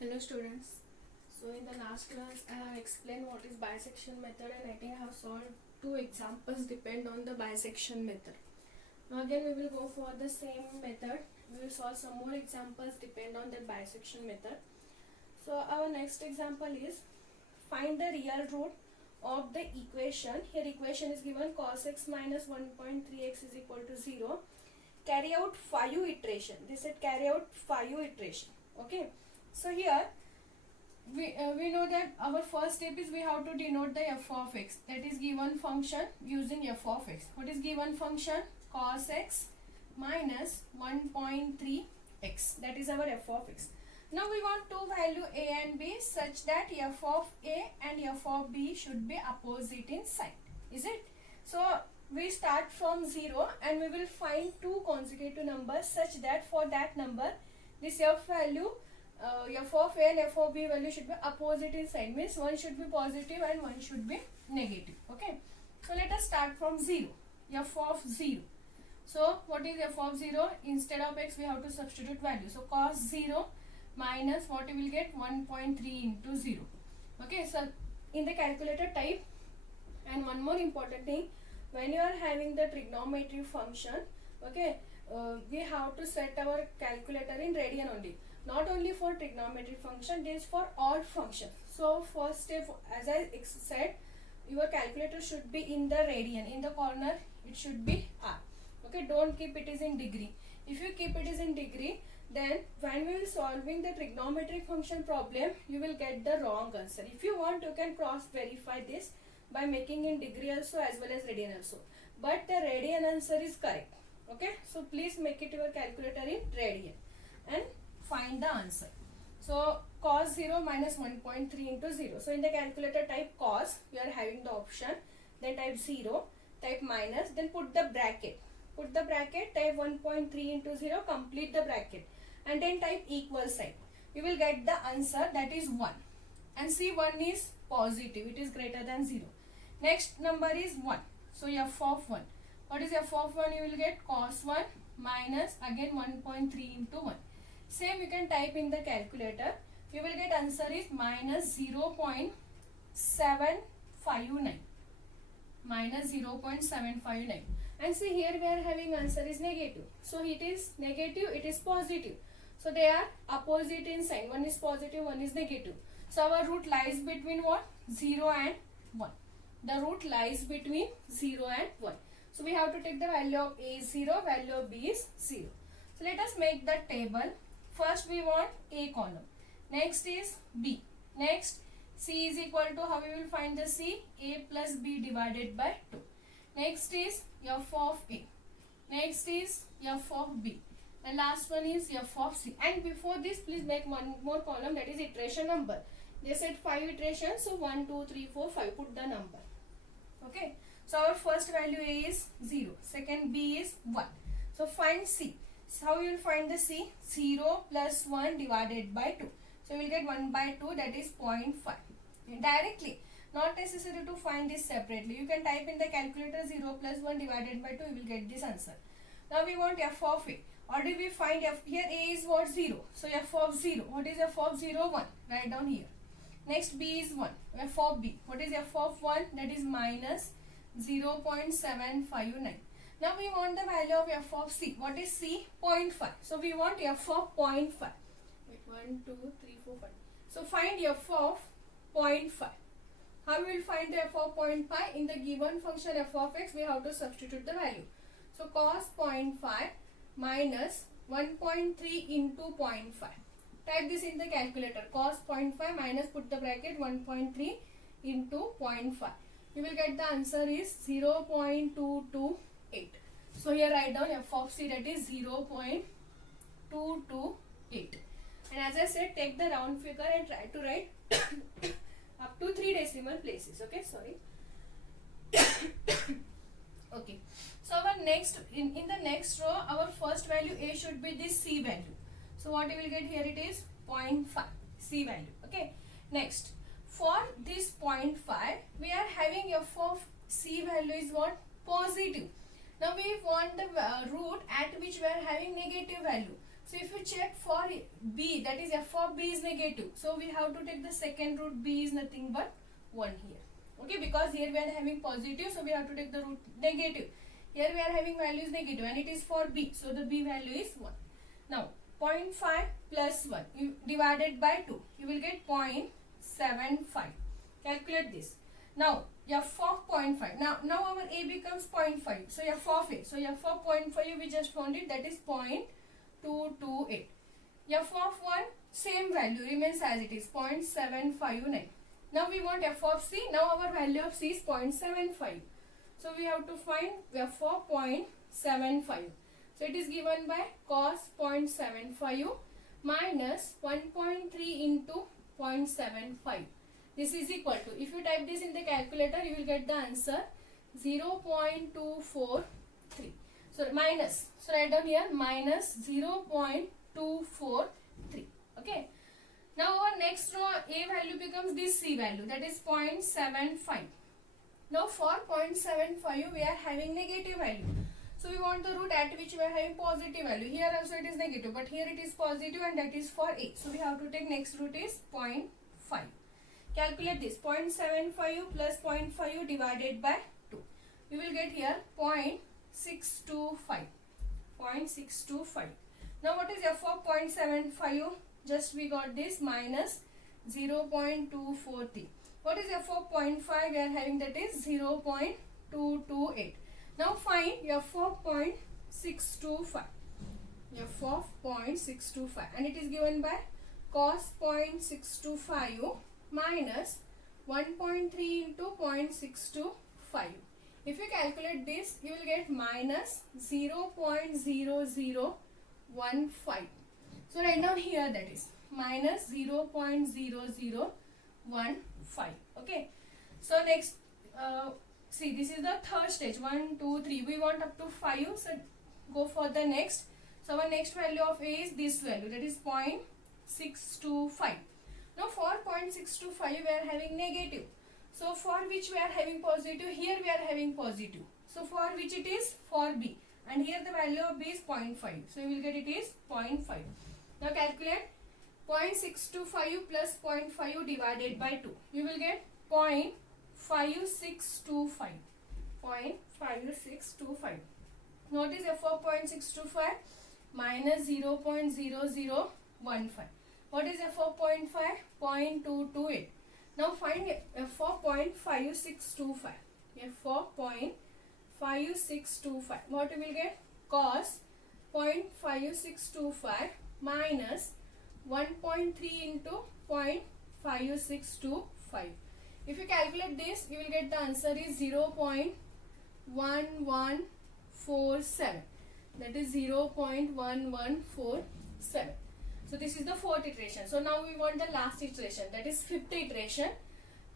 Hello students. So in the last class I have explained what is bisection method, and I think I have solved two examples depend on the bisection method. Now again we will go for the same method. We will solve some more examples depend on the bisection method. So our next example is find the real root of the equation. Here equation is given cos x minus 1.3x is equal to 0. Carry out 5 iteration. They said carry out 5 iteration. Okay. So here we know that our first step is we have to denote the f of x, that is given function using f of x. What is given function? Cos x minus 1.3x, that is our f of x. Now we want two value a and b such that f of a and f of b should be opposite in sign, is it? So we start from 0 and we will find two consecutive numbers such that for that number this f value f of a and f of b value should be opposite in sign, means one should be positive and one should be negative. Okay, so let us start from 0. F of 0. So what is f of 0? Instead of x we have to substitute value. So cos 0 minus what we will get 1.3 into 0. Okay, so in the calculator type, and one more important thing, when you are having the trigonometry function, okay, we have to set our calculator in radian only. Not only for trigonometry function, it is for all functions. So first step, as I said, your calculator should be in the radian. In the corner it should be r. Okay, don't keep it is in degree. If you keep it is in degree, then when we will solving the trigonometric function problem, you will get the wrong answer. If you want, you can cross verify this by making in degree also as well as radian also. But the radian answer is correct. Okay, so please make it your calculator in radian and find the answer. So cos 0 minus 1.3 into 0. So in the calculator type cos, you are having the option, then type 0, type minus, then put the bracket. Put the bracket, type 1.3 into 0, complete the bracket, and then type equal sign. You will get the answer, that is 1. And see, 1 is positive, it is greater than 0. Next number is 1. So f of 1. What is f of 1? You will get cos 1 minus again 1.3 into 1. Same you can type in the calculator. You will get answer is minus 0.759. Minus 0.759. And see, here we are having answer is negative. So it is negative, it is positive. So they are opposite in sign. One is positive, one is negative. So our root lies between what? 0 and 1. The root lies between 0 and 1. So we have to take the value of a is 0, value of b is 0. So let us make the table. First we want a column. Next is b. Next c is equal to, how we will find the c? A plus b divided by 2. Next is f of a. Next is f of b. The last one is f of c. And before this, please make one more column, that is iteration number. They said 5 iterations, so 1, 2, 3, 4, 5. Put the number. Okay. So our first value a is 0. Second b is 1. So find c. So how you will find the c? 0 plus 1 divided by 2. So you will get 1 by 2, that is 0.5. Directly. Not necessary to find this separately. You can type in the calculator 0 plus 1 divided by 2. You will get this answer. Now we want f of a. Or do we find f? Here a is what? 0. So f of 0. What is f of 0? 1. Write down here. Next b is 1. F of b. What is f of 1? That is minus 0.759. Now we want the value of f of c. What is c? 0.5. So we want f of 0.5. Wait, 1, 2, 3, 4, 5. So find f of 0.5. How we will find the f of 0.5? In the given function f of x, we have to substitute the value. So cos 0.5 minus 1.3 into 0.5. Type this in the calculator. Cos 0.5 minus, put the bracket, 1.3 into 0.5. You will get the answer is 0.228. So here write down f of c, that is 0.228. And as I said, take the round figure and try to write up to 3 decimal places. Okay, sorry. Okay. So our next, in the next row, our first value a should be this c value. So what you will get here, it is 0.5 c value. Okay. Next, for this 0.5, we are having f of c value is what? Positive. Now we want the root at which we are having negative value. So if you check for b, that is f of b is negative, so we have to take the second root. B is nothing but 1 here. Okay, because here we are having positive, so we have to take the root negative. Here we are having values negative and it is for b, so the b value is 1. Now 0.5 plus 1 you divided by 2, you will get 0.75. Calculate this. Now f of 0.5. Now our a becomes 0.5. So f of a. So f of 0.5 we just found it, that is 0.228. F of 1, same value remains as it is, 0.759. Now we want f of c. Now our value of c is 0.75. So we have to find f of 0.75. So it is given by cos 0.75 minus 1.3 into 0.75. This is equal to, if you type this in the calculator, you will get the answer 0.243. So minus, so write down here minus 0.243. Okay. Now our next row a value becomes this c value, that is 0.75. Now for 0.75 we are having negative value. So we want the root at which we are having positive value. Here also it is negative, but here it is positive and that is for a. So we have to take next root is 0.5. Calculate this, 0.75 plus 0.5 divided by 2. You will get here 0.625. 0.625. Now what is f of 0.75? Just we got this minus 0.243. What is f of 0.5? We are having that is 0.228. Now find f of 0.625. F of 0.625 and it is given by cos 0.625 minus 1.3 into 0.625. If you calculate this, you will get minus 0.0015. So write down here, that is minus 0.0015. Okay. So next, see, this is the third stage. 1, 2, 3. We want up to 5. So go for the next. So our next value of a is this value, that is 0.625. Now for 0.625 we are having negative. So for which we are having positive, here we are having positive. So for which it is for b, and here the value of b is 0.5. So you will get it is 0.5. Now calculate 0.625 plus 0.5 divided by 2. You will get 0.5625. 0.5625. Notice f of 0.625 minus 0.0015. What is f of 0.5? 0.228. Now find f of 0.5625. F of 0.5625. What you will get? Cos 0.5625 minus 1.3 into 0.5625. If you calculate this, you will get the answer is 0.1147. That is 0.1147. So this is the fourth iteration. So now we want the last iteration, that is fifth iteration.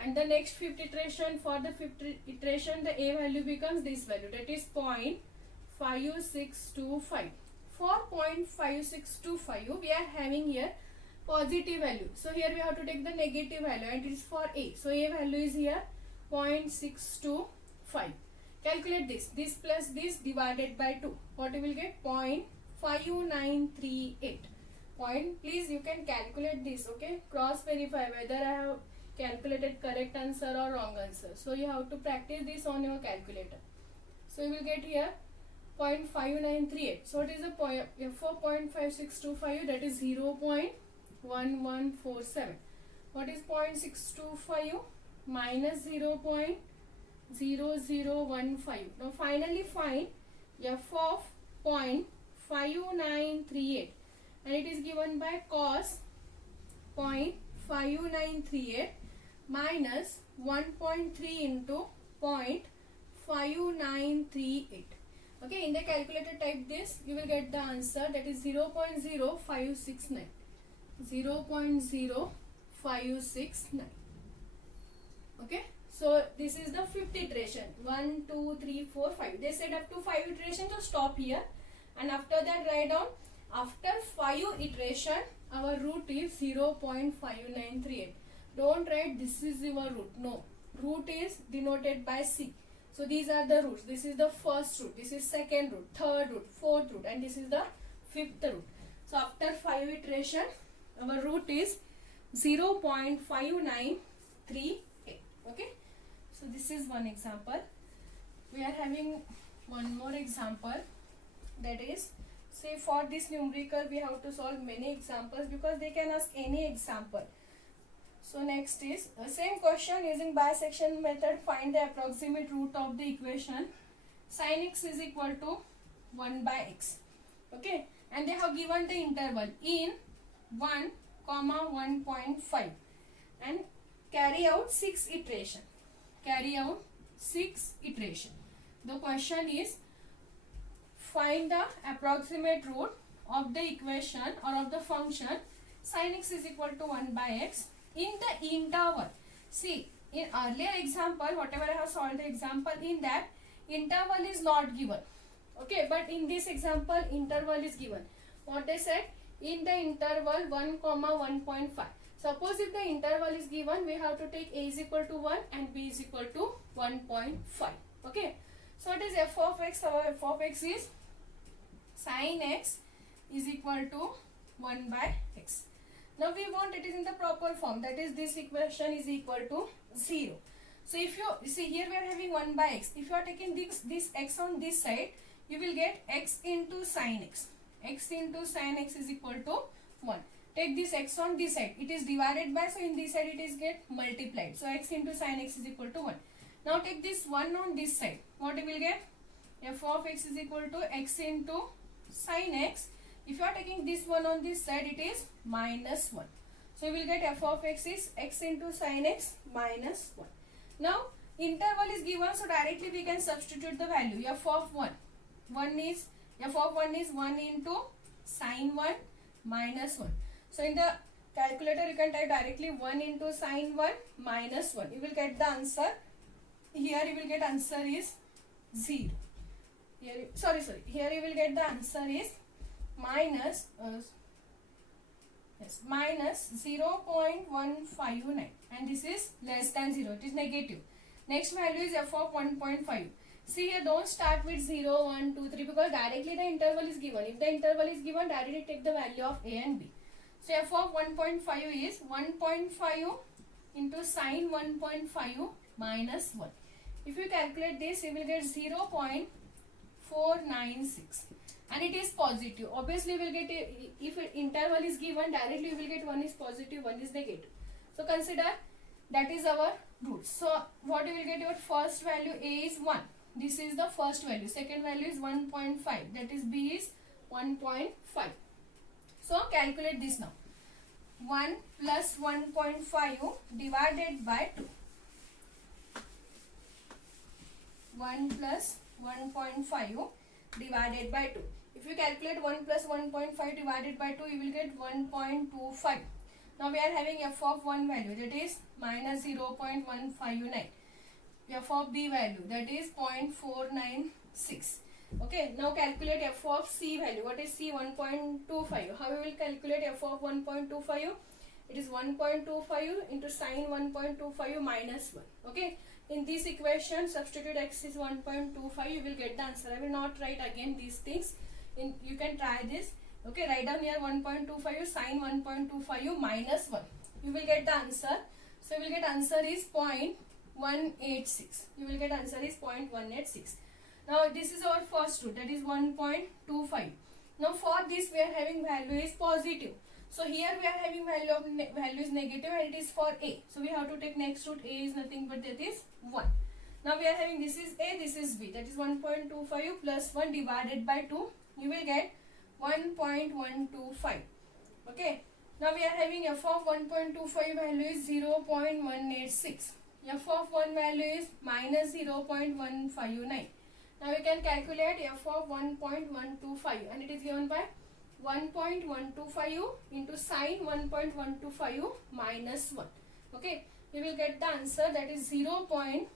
And the next fifth iteration, for the fifth iteration, the a value becomes this value, that is 0.5625. For 0.5625, we are having here positive value. So here we have to take the negative value and it is for a. So a value is here 0.625. Calculate this. This plus this divided by 2. What you will get? 0.5938. Please you can calculate this, okay? Cross verify whether I have calculated correct answer or wrong answer. So you have to practice this on your calculator. So you will get here 0.5938. So what is the point for 0.5625? That is 0.1147. What is 0.625? Minus 0.0015. Now finally find f of 0.5938. And it is given by cos 0.5938 minus 1.3 into 0.5938. Okay, in the calculator type this, you will get the answer, that is 0.0569. 0.0569. Okay, so this is the fifth iteration. 1, 2, 3, 4, 5. They said up to 5 iterations, so stop here. And after that write down, after 5 iteration, our root is 0.5938. Don't write this is your root. No, root is denoted by c. So these are the roots. This is the first root, this is second root, third root, fourth root, and this is the fifth root. So after 5 iteration, our root is 0.5938. Okay. So this is one example. We are having one more example, that is, say for this numerical we have to solve many examples because they can ask any example. So next is same question using bisection method. Find the approximate root of the equation sin x is equal to 1 by x. Okay, and they have given the interval in 1, 1.5 and carry out 6 iteration. Carry out 6 iteration. The question is find the approximate root of the equation or of the function sin x is equal to 1 by x in the interval. See, in earlier example, whatever I have solved the example, in that interval is not given. Okay, but in this example interval is given. What they said, in the interval 1, 1.5. Suppose if the interval is given, we have to take a is equal to 1 and b is equal to 1.5. Okay, so it is f of x. Our f of x is sin x is equal to 1 by x. Now we want it is in the proper form, that is this equation is equal to 0. So if you see here we are having 1 by x. If you are taking this x on this side, you will get x into sin x. X into sin x is equal to 1. Take this x on this side. It is divided by, so in this side it is get multiplied. So x into sin x is equal to 1. Now take this 1 on this side. What you will get? F of x is equal to x into sin x. If you are taking this one on this side, it is minus 1. So you will get f of x is x into sin x minus 1. Now interval is given, so directly we can substitute the value. F of 1 is 1 into sin 1 minus 1. So in the calculator you can type directly 1 into sin 1 minus 1. You will get the answer. Here you will get answer is 0. Here you will get the answer is minus 0.159, and this is less than 0. It is negative. Next value is f of 1.5. See here, don't start with 0, 1, 2, 3 because directly the interval is given. If the interval is given, directly take the value of a and b. So f of 1.5 is 1.5 into sin 1.5 minus 1. If you calculate this, you will get 0.496. And it is positive. Obviously, we will get if interval is given, directly you will get one is positive, one is negative. So consider that is our root. So what you will get, your first value a is 1. This is the first value. Second value is 1.5. That is b is 1.5. So calculate this now. 1 plus 1.5 divided by 2. 1 plus 1.5 divided by 2. If you calculate 1 plus 1.5 divided by 2, you will get 1.25. Now we are having f of 1 value, that is minus 0.159. F of b value, that is 0.496. Okay, now calculate f of c value. What is c? 1.25. How we will calculate f of 1.25? It is 1.25 into sin 1.25 minus 1. Okay, in this equation substitute x is 1.25. You will get the answer. I will not write again these things. You can try this. Okay, write down here 1.25 sin 1.25 minus 1. You will get the answer. So you will get answer is 0.186. You will get answer is 0.186. Now this is our first root, that is 1.25. Now for this we are having value is positive. So here we are having value is negative and it is for a. So we have to take next root. A is nothing but that is 1. Now we are having this is a, this is b. That is 1.25 plus 1 divided by 2. You will get 1.125. Okay. Now we are having f of 1.25 value is 0.186. F of 1 value is minus 0.159. Now we can calculate f of 1.125 and it is given by 1.125 into sin 1.125 minus 1. Okay, we will get the answer, that is 0.015.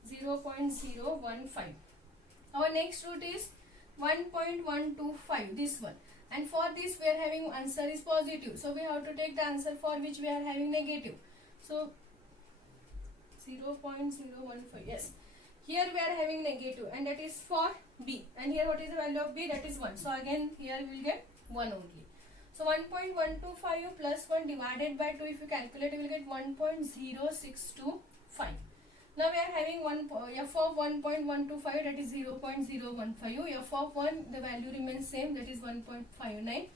0.015. Our next root is 1.125, this one. And for this we are having answer is positive. So we have to take the answer for which we are having negative. So 0.015, yes. Here we are having negative and that is for b, and here what is the value of b? That is 1. So again here we will get 1 only. So 1.125 plus 1 divided by 2, if you calculate, you will get 1.0625. Now we are having f of 1.125, that is 0.015. F of 1, the value remains same, that is 1.59.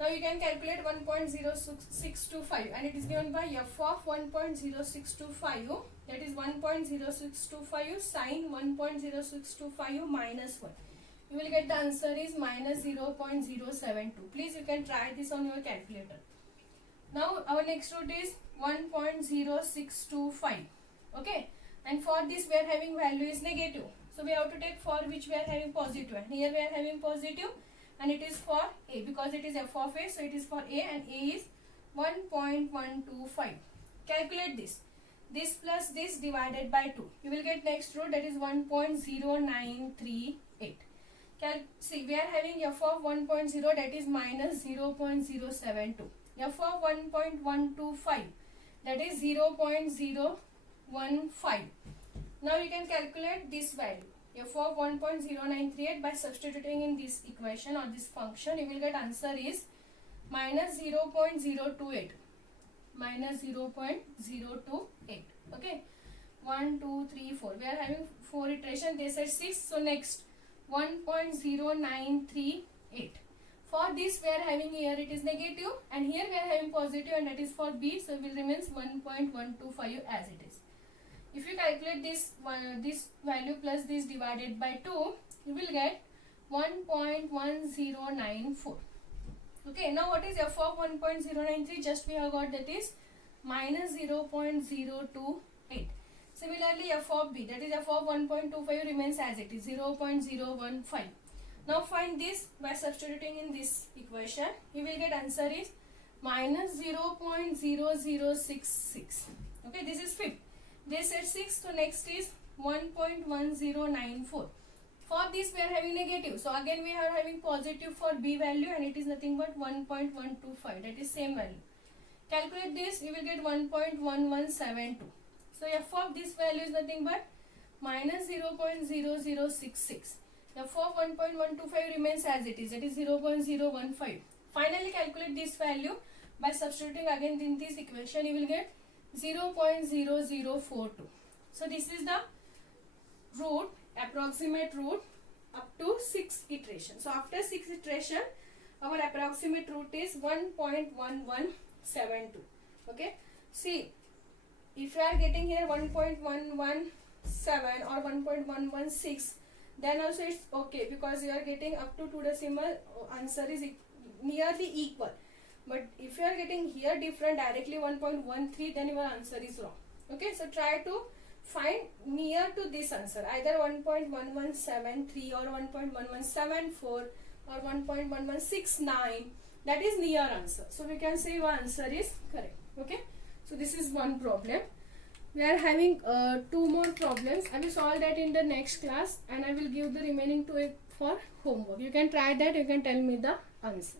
Now you can calculate 1.0625, and it is given by f of 1.0625, that is 1.0625 sine 1.0625 minus 1. You will get the answer is minus 0.072. Please you can try this on your calculator. Now our next root is 1.0625. Okay, and for this we are having value is negative. So we have to take for which we are having positive, and here we are having positive, and it is for a because it is f of a, so it is for a, and a is 1.125. Calculate this. This plus this divided by 2. You will get next root, that is 1.0938. See, we are having f of 1.0, that is minus 0.072. F of 1.125, that is 0.015. Now you can calculate this value. F of 1.0938 by substituting in this equation or this function, you will get answer is minus 0.028. Minus 0.028. Okay. 1, 2, 3, 4. We are having 4 iterations. They said 6. So next 1.0938. For this we are having here it is negative, and here we are having positive, and that is for b. So it will remains 1.125 as it is. If you calculate this value plus this divided by 2, you will get 1.1094. Okay, now what is f of 1.093? Just we have got that is minus 0.028. Similarly, f of b, that is f of 1.25 remains as it is 0.015. Now find this by substituting in this equation. You will get answer is minus 0.0066. Okay, this is fifth. They said 6, so next is 1.1094. For this we are having negative, so again we are having positive for b value, and it is nothing but 1.125, that is same value. Calculate this, you will get 1.1172. So f of this value is nothing but minus 0.0066. F of 1.125 remains as it is, that is 0.015. Finally calculate this value by substituting again in this equation. You will get 0.0042. So this is the root, approximate root up to 6 iterations. So after 6 iteration, our approximate root is 1.1172. Okay. See, if you are getting here 1.117 or 1.116, then also it's okay, because you are getting up to 2 decimal, answer is nearly equal. But if you are getting here different directly 1.13, then your answer is wrong. Okay, so try to find near to this answer, either 1.1173 or 1.1174 or 1.1169. That is near answer. So we can say your answer is correct. Okay, so this is one problem. We are having 2 more problems. I will solve that in the next class, and I will give the remaining 2 for homework. You can try that. You can tell me the answer.